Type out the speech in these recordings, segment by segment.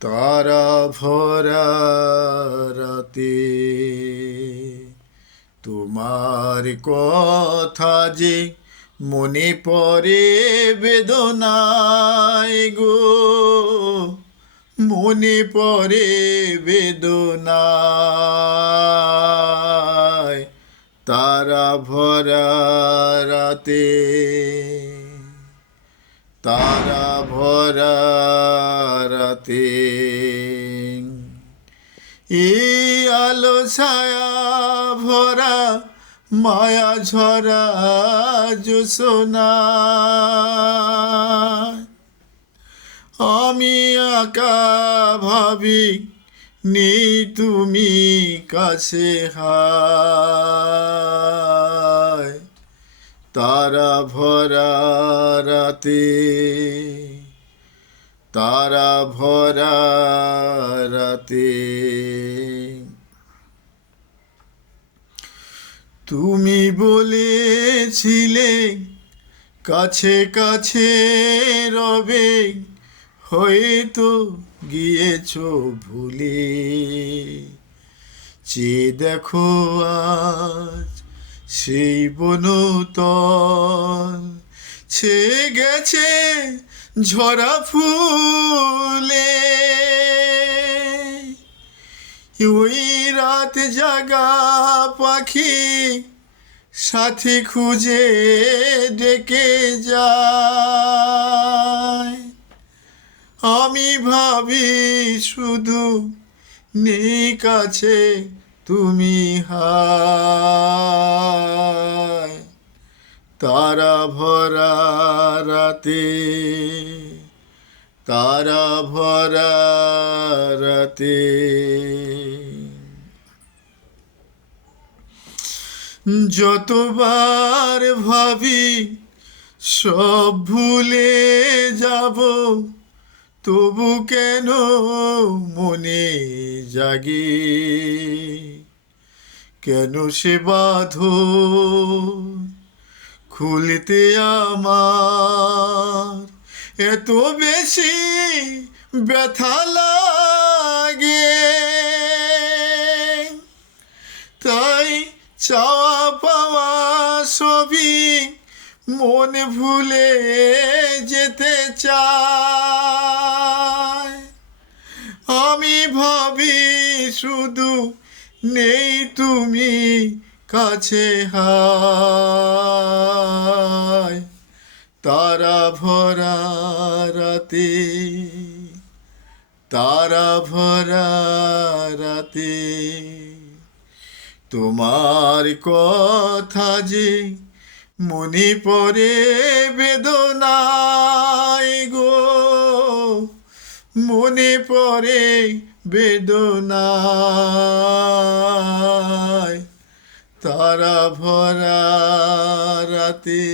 তারা ভরা রাতে তোমার কথা যে মনে পড়ে বেদনায় গো, মনে পড়ে বেদনায়। তারা ভরা রাতে, তারা ভরা রাতে এই আলো ছায়া ভরা মায়া ঝরা জোছনা, আমি একা ভাবি নেই তুমি কাছে হায়। তারা ভরা রাতে, তারা ভরা রাতে তুমি বলেছিলে কাছে কাছে রবে, হয়তো গিয়েছো ভুলে। চেয়ে দেখো আজ সেই বনতল ছেয়ে গেছে ঝরা ফুলে। ওই রাত জাগা পাখি সাথী খুঁজে ডেকে যায়, আমি ভাবি শুধু নেই কাছে তুমি হায়। তারা ভরা রাতে, তারা ভরা রাতে যতবার ভাবি সব ভুলে যাব, তবু কেন মনে জাগে, কেন সে বাঁধন খুলতে আমার এত বেশি ব্যথা লাগে। তাই চাওয়া পাওয়া সবই মন ভুলে যেতে চায়, আমি ভাবি শুধু নেই তুমি কাছে হায়। তারা ভরা রাতে, তারা ভরা রাতে তোমার কথা যে মনে পড়ে বেদনায় গো, মনে পড়ে বেদনায়। তারা ভরা রাতে,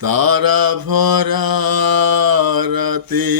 তারা ভরা রাতে।